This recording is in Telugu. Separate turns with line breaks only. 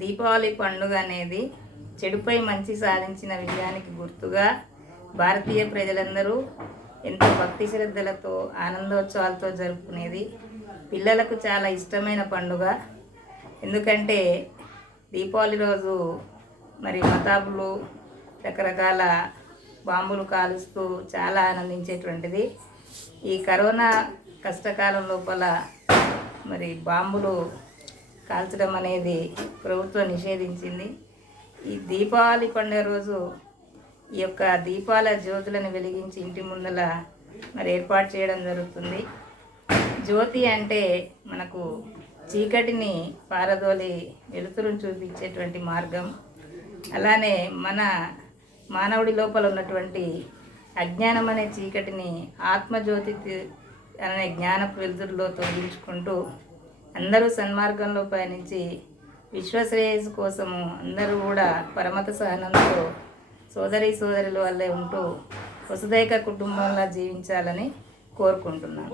దీపావళి పండుగ అనేది చెడుపై మంచి సాధించిన విజయానికి గుర్తుగా భారతీయ ప్రజలందరూ ఎంతో భక్తి శ్రద్ధలతో ఆనందోత్సవాలతో జరుపుకునేది పిల్లలకు చాలా ఇష్టమైన పండుగ. ఎందుకంటే దీపావళి రోజు మరి మతాబులు రకరకాల బాంబులు కాలుస్తూ చాలా ఆనందించేటువంటిది. ఈ కరోనా కష్టకాలం లోపల మరి బాంబులు కాల్చడం అనేది ప్రభుత్వం నిషేధించింది. ఈ దీపావళి పండుగ రోజు ఈ యొక్క దీపాల జ్యోతులను వెలిగించి ఇంటి ముందల మరి ఏర్పాటు చేయడం జరుగుతుంది. జ్యోతి అంటే మనకు చీకటిని పారదోలి వెలుతురును చూపించేటువంటి మార్గం. అలానే మన మానవుడి లోపల ఉన్నటువంటి అజ్ఞానం అనే చీకటిని ఆత్మజ్యోతి అనే జ్ఞానపు వెలుతురులో తొలగించుకుంటూ అందరూ సన్మార్గంలో పయనించి విశ్వశ్రేయస్సు కోసము అందరూ కూడా పరమత సహనంతో సోదరి సోదరుల వల్లే ఉంటూ వసుదైక కుటుంబంలా జీవించాలని కోరుకుంటున్నాను.